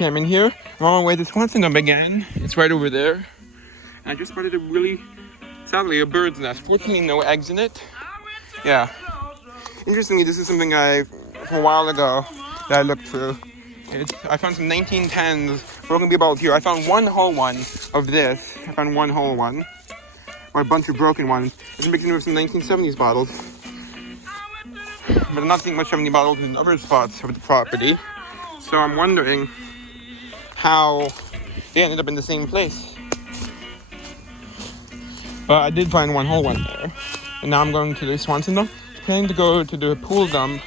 came in here. I'm on my way to Swanson again. It's right over there. And I just spotted sadly, a bird's nest. Fortunately, no eggs in it. Yeah. Interestingly, this is something from a while ago, that I looked through. I found some 1910s broken beer bottles here. I found one whole one of this. I found one whole one. Or a bunch of broken ones. It's mixed in with some 1970s bottles. But I'm not seeing much 70 bottles in other spots of the property. So I'm wondering how they ended up in the same place. But I did find one whole one there. And now I'm going to the Swanson dump. I'm planning to go to the pool dump,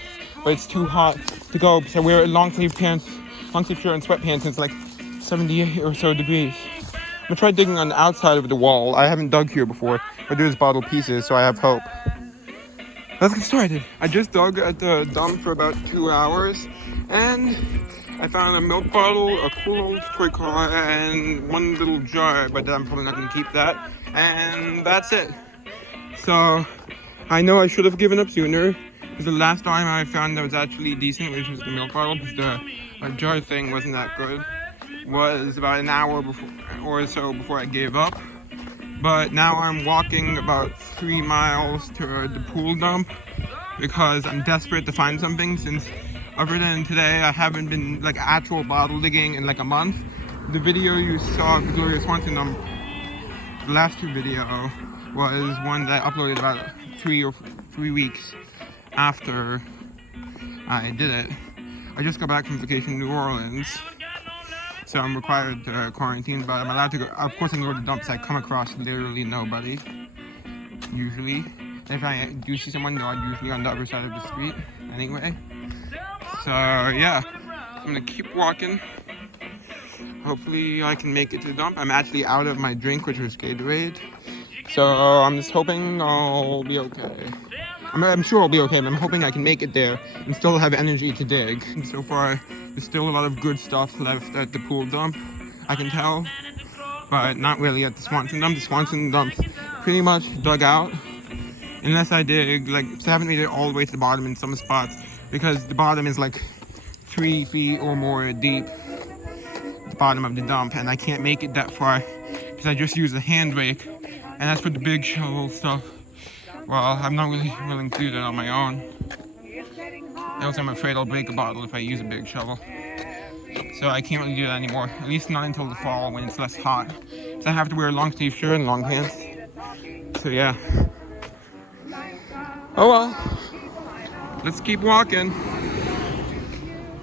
but it's too hot to go because I wear long sleeve shirt and sweatpants, and it's like 70 or so degrees. I'm gonna try digging on the outside of the wall. I haven't dug here before, but there's bottle pieces, so I have hope. Let's get started. I just dug at the dump for about 2 hours, and I found a milk bottle, a cool old toy car, and one little jar, but I'm probably not gonna keep that. And that's it. So I know I should have given up sooner, because the last time I found that was actually decent, which was the milk bottle, because the jar thing wasn't that good, was about an hour before or so before I gave up. But now I'm walking about 3 miles to the pool dump because I'm desperate to find something, since other than today I haven't been like actual bottle digging in like a month. The video you saw of the Gloria Swanson dump, the last 2 video, was one that I uploaded about 3 weeks after I did it. I just got back from vacation in New Orleans, so I'm required to quarantine, but I'm allowed to go. Of course I can go to the dumps. I come across literally nobody, usually. If I do see someone, though, I'm usually on the other side of the street anyway. So yeah, I'm gonna keep walking. Hopefully I can make it to the dump. I'm actually out of my drink, which was Gatorade, so I'm just hoping I'll be okay. I'm sure I'll be okay, but I'm hoping I can make it there and still have energy to dig. And so far, there's still a lot of good stuff left at the pool dump, I can tell, but not really at the Swanson dump. The Swanson dump's pretty much dug out, unless I dig, I haven't made it all the way to the bottom in some spots, because the bottom is like 3 feet or more deep, the bottom of the dump, and I can't make it that far, because I just use a hand rake, and that's for the big shovel stuff. Well, I'm not really willing to do that on my own. Also, I'm afraid I'll break a bottle if I use a big shovel. So I can't really do that anymore. At least not until the fall when it's less hot. So I have to wear a long sleeve shirt and long pants. So yeah. Oh well. Let's keep walking.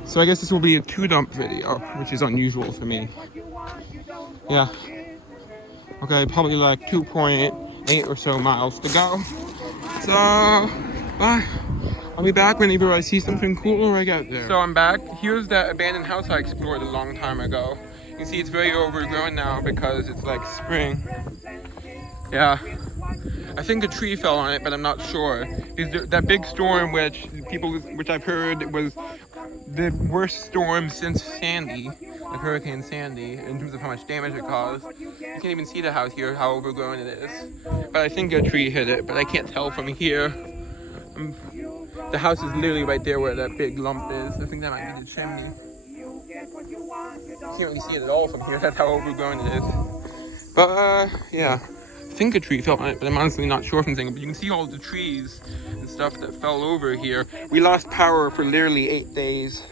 So I guess this will be a 2 dump video, which is unusual for me. Yeah. Okay, probably like 2.8 or so miles to go. So, bye. I'll be back whenever I see something cool or I get there. So I'm back. Here's that abandoned house I explored a long time ago. You can see it's very overgrown now because it's like spring. Yeah. I think a tree fell on it, but I'm not sure. That big storm, which I've heard was the worst storm since Sandy, like Hurricane Sandy, in terms of how much damage it caused. You can't even see the house here, how overgrown it is. But I think a tree hit it, but I can't tell from here. The house is literally right there where that big lump is. I think that might be the chimney. You can't really see it at all from here, that's how overgrown it is. But yeah, I think a tree fell on it, but I'm honestly not sure from saying. But you can see all the trees and stuff that fell over here. We lost power for literally 8 days.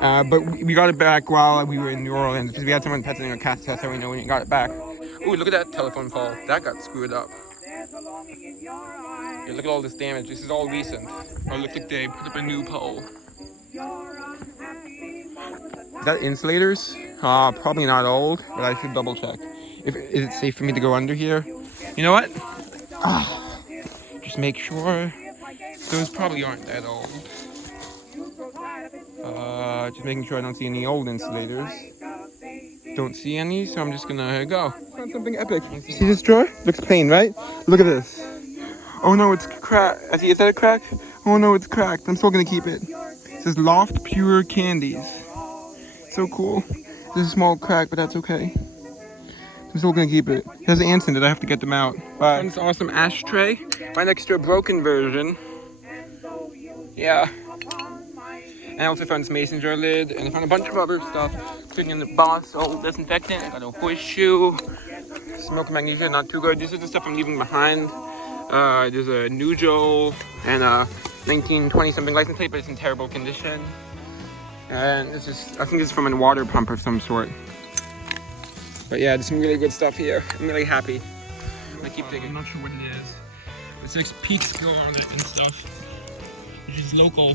But we got it back while we were in New Orleans, because we had someone testing a cat test, so we know when we got it back. Ooh, look at that telephone pole. That got screwed up. Yeah, look at all this damage. This is all recent. Oh, it looks like they put up a new pole. Is that insulators? Probably not old, but I should double check. Is it safe for me to go under here? You know what? Just make sure. Those probably aren't that old. Just making sure I don't see any old insulators. Don't see any, so I'm just gonna go. Found something epic. See this drawer? Looks plain, right? Look at this. Oh no, it's cracked. Is that a crack? Oh no, it's cracked. I'm still gonna keep it. It says Loft Pure Candies. So cool. There's a small crack, but that's okay. I'm still gonna keep it. It has ants in it. I have to get them out. Bye. This awesome ashtray right next to a broken version. Yeah. And I also found this mason jar lid, and I found a bunch of other stuff, including in the box, old disinfectant. I got a horseshoe, smoke magnesia, not too good. This is the stuff I'm leaving behind. There's a Nujo and a 1920 something license plate, but it's in terrible condition. And this is, I think this is from a water pump of some sort. But yeah, there's some really good stuff here. I'm really happy. I keep digging. I'm not sure what it is. It says Peaks Go on it and stuff, which is local.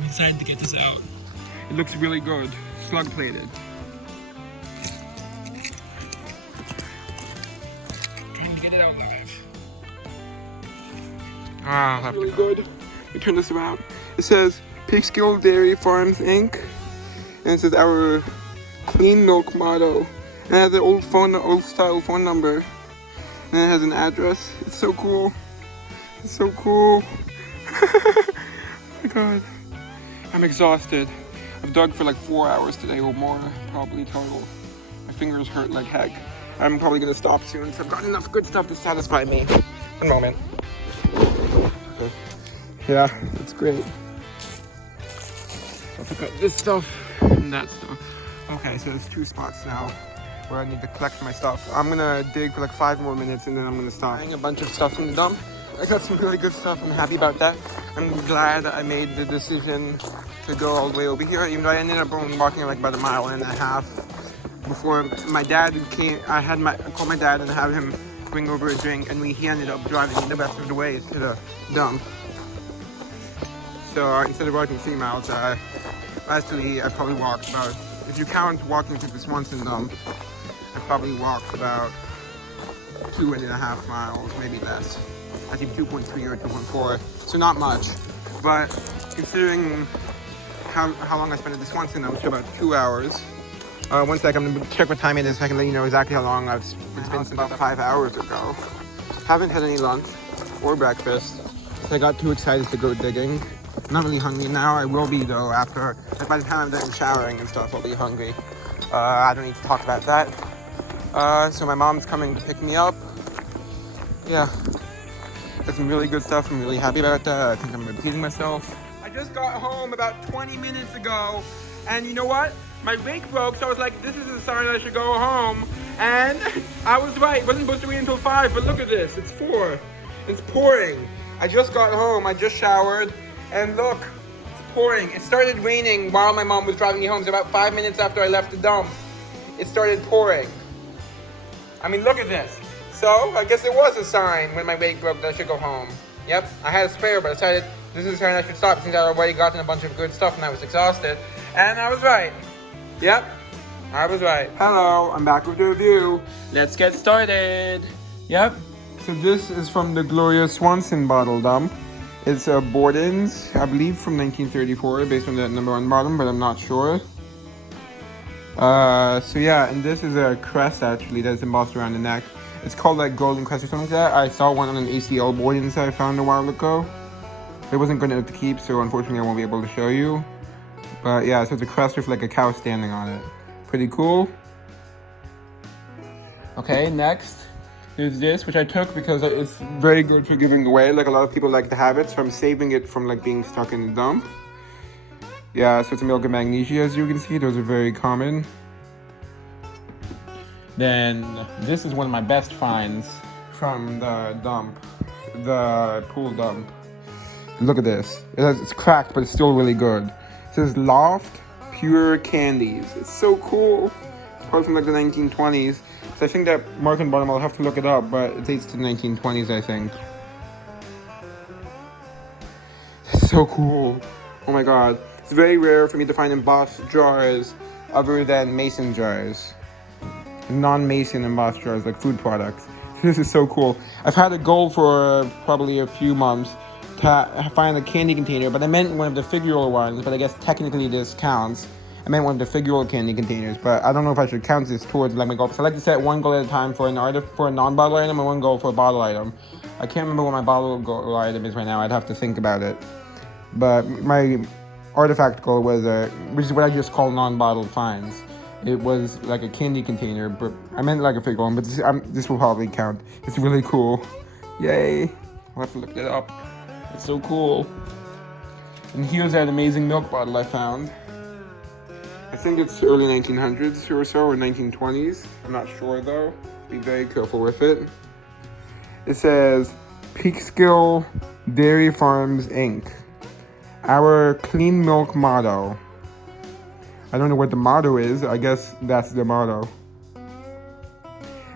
I decided to get this out. It looks really good. Slug plated. Trying to get it out live. Ah, I'll have really good. Let me turn this around. It says Peekskill Dairy Farms Inc. And it says our clean milk motto. And it has an old style phone number. And it has an address. It's so cool. It's so cool. Oh my god. I'm exhausted. I've dug for like 4 hours today or more, probably total. My fingers hurt like heck. I'm probably gonna stop soon, so I've got enough good stuff to satisfy me. One moment. Okay. Yeah, that's great. I'll pick up this stuff and that stuff. Okay, so there's 2 spots now where I need to collect my stuff. I'm gonna dig for like 5 more minutes and then I'm gonna stop. Buying a bunch of stuff from the dump. I got some really good stuff. I'm happy about that. I'm glad I made the decision to go all the way over here, even though I ended up only walking like about 1.5 miles before my dad came. I called my dad and had him bring over a drink, and he ended up driving the rest of the way to the dump. So instead of walking 3 miles, I probably walked about, if you count walking to the Swanson dump, I probably walked about 2.5 miles, maybe less. I think 2.3 or 2.4, so not much. But considering how long I spent at the Swanson, I was about 2 hours. One sec, I'm gonna check what time it is so I can let you know exactly how long it's been since about 5 hours ago. Haven't had any lunch or breakfast, so I got too excited to go digging. I'm not really hungry now. I will be though after, like by the time I'm done showering and stuff, I'll be hungry. I don't need to talk about that. So my mom's coming to pick me up. Yeah. Got some really good stuff. I'm really happy about that. I think I'm repeating myself. I just got home about 20 minutes ago, and you know what? My brake broke, so I was like, this is a sign I should go home. And I was right. It wasn't supposed to wait until 5, but look at this. It's 4. It's pouring. I just got home. I just showered, and look, it's pouring. It started raining while my mom was driving me home. So about 5 minutes after I left the dump, it started pouring. I mean, look at this. So, I guess it was a sign when my brake broke that I should go home. Yep, I had a spare, but I decided this is a sign I should stop since I'd already gotten a bunch of good stuff and I was exhausted. And I was right. Yep, I was right. Hello, I'm back with the review. Let's get started. Yep. So this is from the Gloria Swanson bottle dump. It's a Borden's, I believe from 1934, based on that number on the bottom, but I'm not sure. So yeah, and this is a crest actually that's embossed around the neck. It's called like Golden Crest or something like that. I saw one on an ACL Borden's I found a while ago. It wasn't good enough to keep, so unfortunately I won't be able to show you. But yeah, so it's a crest with like a cow standing on it. Pretty cool. Okay, next is this, which I took because it's very good for giving away. Like a lot of people like to have it, so I'm saving it from like being stuck in the dump. Yeah, so it's milk and magnesia, as you can see. Those are very common. Then this is one of my best finds from the dump, the pool dump. Look at this. It's cracked, but it's still really good. It says Loft Pure Candies. It's so cool. It's probably from like the 1920s. So I think that mark on the bottom, I'll have to look it up, but it dates to the 1920s, I think. It's so cool. Oh my god. It's very rare for me to find embossed jars other than mason jars. Non-mason embossed jars, like food products. This is so cool. I've had a goal for probably a few months to find a candy container, but I meant one of the figural ones, but I guess technically this counts. I meant one of the figural candy containers, but I don't know if I should count this towards like my goal. So I like to set one goal at a time for a non-bottle item and one goal for a bottle item. I can't remember what my bottle goal item is right now. I'd have to think about it. But my artifact goal was, which is what I just call non-bottled finds. It was like a candy container, but I meant like a figure one, but this will probably count. It's really cool. Yay. I'll have to look that up. It's so cool. And here's that amazing milk bottle I found. I think it's early 1900s or so, or 1920s. I'm not sure though. Be very careful with it. It says, Peekskill Dairy Farms Inc. Our clean milk motto. I don't know what the motto is. I guess that's the motto.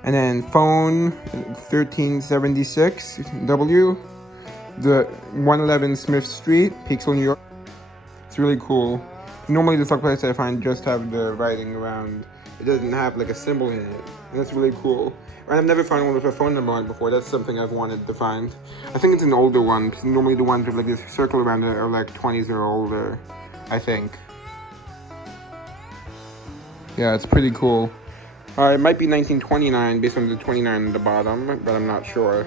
And then phone 1376 W, the 111 Smith Street, Peekskill, New York. It's really cool. Normally the stock place I find just have the writing around. It doesn't have like a symbol in it. And that's really cool. And I've never found one with a phone number on it before. That's something I've wanted to find. I think it's an older one, because normally the ones with like this circle around it are like 20s or older, I think. Yeah, it's pretty cool. It might be 1929 based on the 29 at the bottom, but I'm not sure.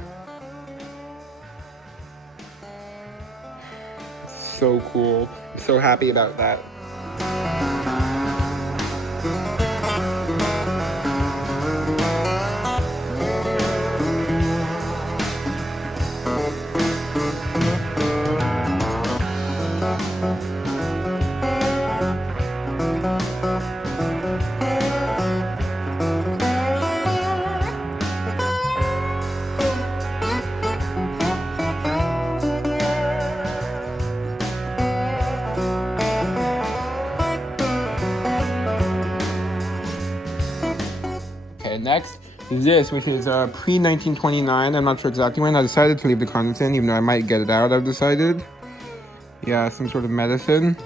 So cool. I'm so happy about that. Next is this, which is pre-1929. I'm not sure exactly when. I decided to leave the contents in, even though I might get it out, I've decided. Yeah, some sort of medicine.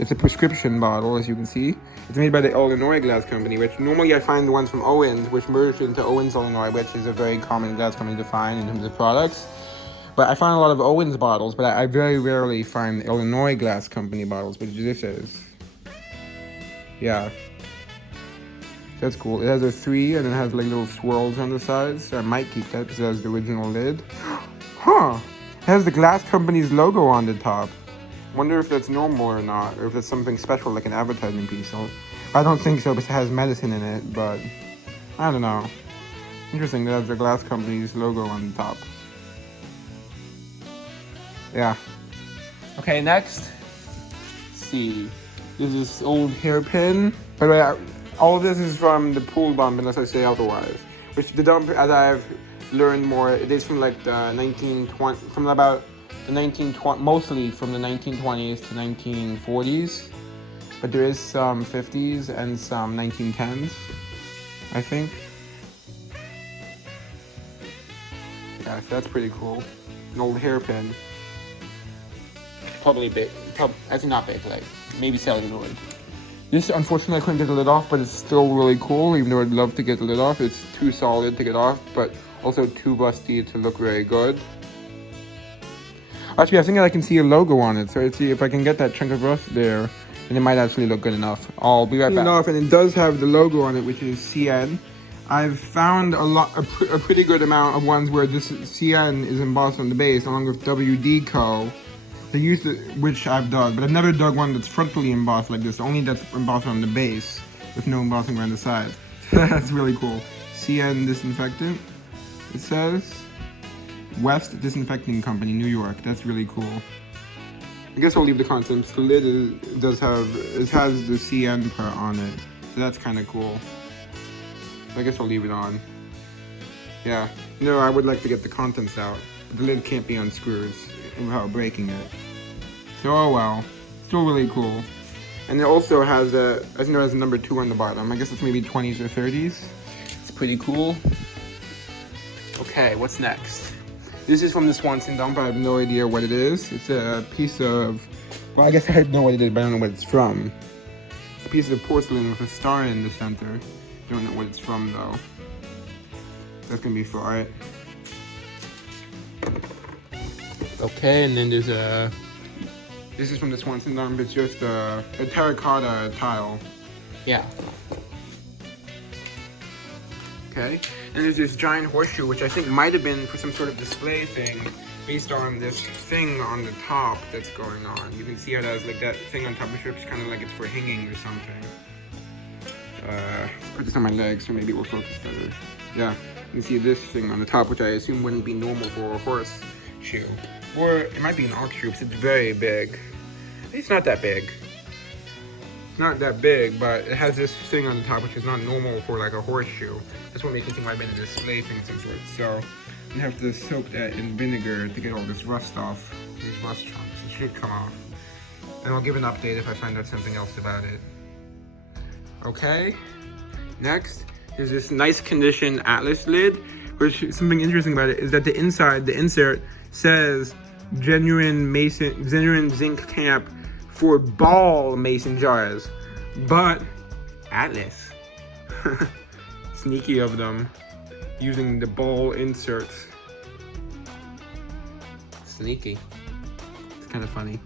It's a prescription bottle, as you can see. It's made by the Illinois Glass Company, which normally I find the ones from Owens, which merged into Owens, Illinois, which is a very common glass company to find in terms of products. But I find a lot of Owens bottles, but I very rarely find Illinois Glass Company bottles, which this is. Yeah. That's cool. It has a 3 and it has like little swirls on the sides. So I might keep that because it has the original lid. Huh. It has the Glass Company's logo on the top. Wonder if that's normal or not, or if it's something special like an advertising piece. So I don't think so, because it has medicine in it, but I don't know. Interesting that it has the Glass Company's logo on the top. Yeah. Okay, next. Let's see. This is old hairpin. By the way, all of this is from the pool dump, unless I say otherwise. Which the dump, as I've learned more, it is from like the 1920s, from about the 1920s, mostly from the 1920s to 1940s. But there is some 50s and some 1910s, I think. Yeah, so that's pretty cool. An old hairpin. Probably big, actually not big, like maybe celluloid. This, unfortunately, I couldn't get the lid off, but it's still really cool, even though I'd love to get the lid off. It's too solid to get off, but also too rusty to look very good. Actually, I think I can see a logo on it, so let's see if I can get that chunk of rust there, and it might actually look good enough. I'll be right back. And it does have the logo on it, which is CN. I've found a pretty good amount of ones where this CN is embossed on the base, along with WD Co. They use which I've dug, but I've never dug one that's frontally embossed like this. Only that's embossed on the base, with no embossing around the sides. That's really cool. CN Disinfectant, it says. West Disinfecting Company, New York. That's really cool. I guess I'll leave the contents. The lid has the CN part on it, so that's kind of cool. So I guess I'll leave it on. Yeah. No, I would like to get the contents out, but the lid can't be unscrewed without breaking it. So, oh well. Still really cool. And it also has a, as you know, it has a number 2 on the bottom. I guess it's maybe 20s or 30s. It's pretty cool. Okay, what's next? This is from the Swanson dump. I have no idea what it is. It's a piece of, well, I guess I know what it is, but I don't know what it's from. It's a piece of porcelain with a star in the center. Don't know what it's from though. That's gonna be for art. Okay, and then there's a, this is from the Swanson dump. It's just a terracotta tile. Yeah. Okay, and there's this giant horseshoe, which I think might have been for some sort of display thing, based on this thing on the top that's going on. You can see how it has like that thing on top, which looks kind of like it's for hanging or something. Put this on my legs so maybe it will focus better. Yeah, you can see this thing on the top, which I assume wouldn't be normal for a horseshoe. Or it might be an ox shoe because it's very big. It's not that big. It's not that big, but it has this thing on the top, which is not normal for like a horseshoe. That's what makes me think I've been a display thing some sort. So you have to soak that in vinegar to get all this rust off. These rust chunks. It should come off. And I'll give an update if I find out something else about it. Okay. Next is this nice condition Atlas lid, which something interesting about it is that the inside, the insert says genuine zinc cap for ball mason jars, but Atlas, sneaky of them, using the ball inserts. Sneaky. It's kind of funny.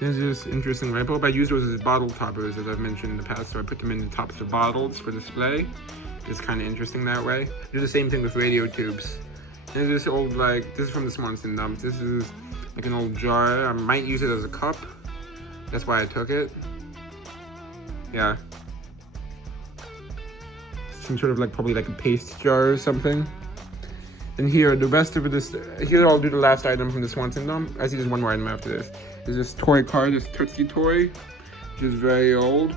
This is interesting light bulb. I use those as bottle toppers, as I've mentioned in the past, so I put them in the tops of bottles for display. It's kind of interesting that way. Do the same thing with radio tubes. And this old, like, this is from the Swanson dump. This is like an old jar. I might use it as a cup. That's why I took it. Yeah. Some sort of like, probably like a paste jar or something. And here, the rest of this, here I'll do the last item from the Swanson dump. I see there's one more item after this. There's this toy car, this Tootsie toy, which is very old.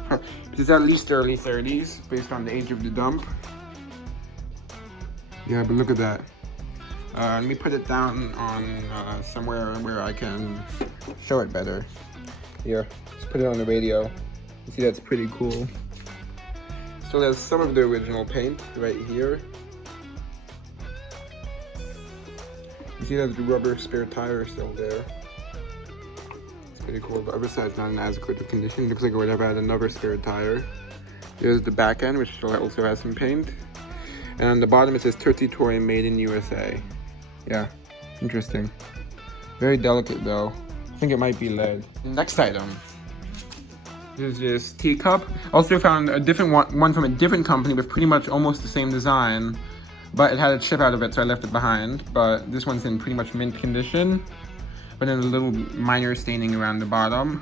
It's at least early 30s, based on the age of the dump. Yeah, but look at that. Let me put it down on somewhere where I can show it better. Here, let's put it on the radio. You see, that's pretty cool. So there's some of the original paint right here. You see that the rubber spare tire is still there. It's pretty cool. The other side's not in as good of condition. It looks like it would have had another spare tire. There's the back end, which also has some paint. And on the bottom it says Tootsie Toy Made in USA. Yeah, interesting. Very delicate though. I think it might be lead. Next item. This is this teacup. Also found a different one from a different company with pretty much almost the same design. But it had a chip out of it, so I left it behind. But this one's in pretty much mint condition. But then a little minor staining around the bottom.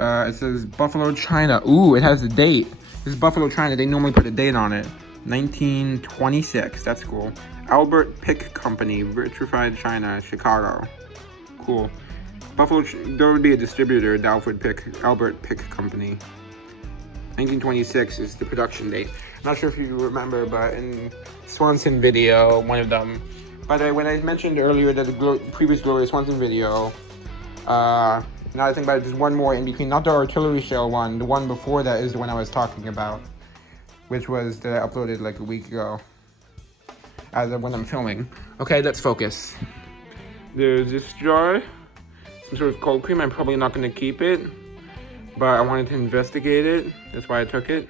It says Buffalo China. Ooh, it has a date. This is Buffalo China. They normally put a date on it. 1926. That's cool. Albert Pick Company, Vitrified China, Chicago. Cool. Buffalo, there would be a distributor, Albert Pick Company. 1926 is the production date. I'm not sure if you remember, but in Swanson video, one of them. By the way, when I mentioned earlier that the previous Gloria Swanson video, now I think about it, there's one more in between, not the artillery shell one. The one before that is the one I was talking about, which was that I uploaded like a week ago, as of when I'm filming. Okay, let's focus. There's this jar, some sort of cold cream. I'm probably not going to keep it, but I wanted to investigate it. That's why I took it.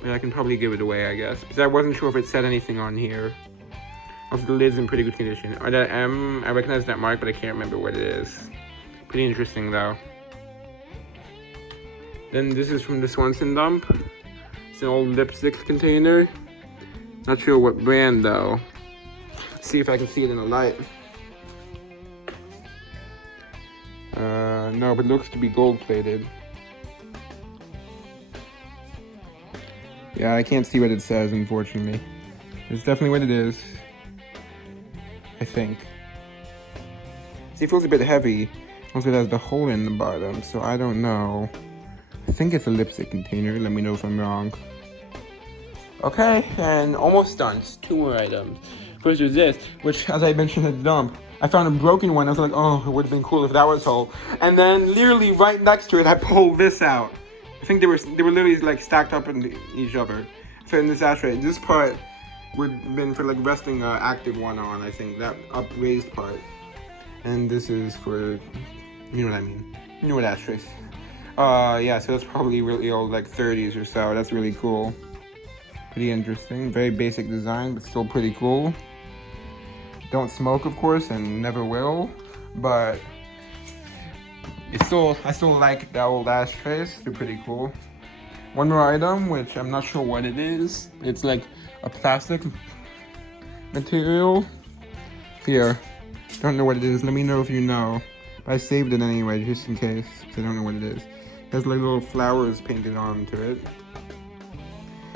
But I can probably give it away, I guess, because I wasn't sure if it said anything on here. Also, the lid's in pretty good condition. Or that M, I recognize that mark, but I can't remember what it is. Pretty interesting, though. Then this is from the Swanson dump. It's an old lipstick container. Not sure what brand, though. Let's see if I can see it in the light. No, but it looks to be gold-plated. Yeah, I can't see what it says, unfortunately. It's definitely what it is. I think. See, it feels a bit heavy. Also, it has the hole in the bottom, so I don't know. I think it's a lipstick container. Let me know if I'm wrong. Okay, and almost done. Just 2 more items. First is this, which, as I mentioned at the dump, I found a broken one. I was like, oh, it would have been cool if that was whole. And then, literally right next to it, I pulled this out. I think they were literally like stacked up in each other. So in this ashtray, this part would have been for like resting active one on, I think, that upraised part. And this is for, you know what I mean. You know what ashtrays. Yeah, so that's probably really old, like 30s or so. That's really cool. Pretty interesting. Very basic design, but still pretty cool. Don't smoke, of course, and never will. But I still like the old ashtrays. They're pretty cool. One more item, which I'm not sure what it is. It's like a plastic material. Here. Don't know what it is. Let me know if you know. But I saved it anyway, just in case, because I don't know what it is. It has like little flowers painted onto it.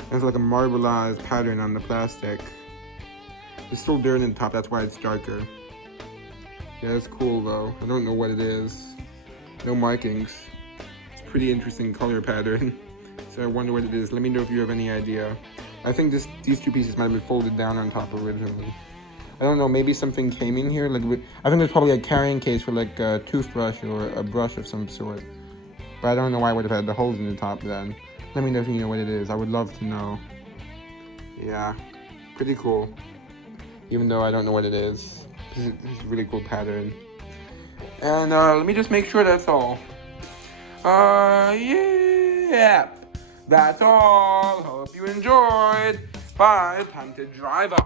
There's like a marbleized pattern on the plastic. There's still dirt in the top, that's why it's darker. Yeah, it's cool though. I don't know what it is. No markings. It's a pretty interesting color pattern. So I wonder what it is. Let me know if you have any idea. I think these two pieces might have been folded down on top originally. I don't know, maybe something came in here. Like I think there's probably a carrying case for like a toothbrush or a brush of some sort. But I don't know why I would have had the holes in the top then. Let me know if you know what it is. I would love to know. Yeah, pretty cool. Even though I don't know what it is. This is a really cool pattern. And let me just make sure that's all. Yeah. That's all. Hope you enjoyed. Bye. Time to drive up.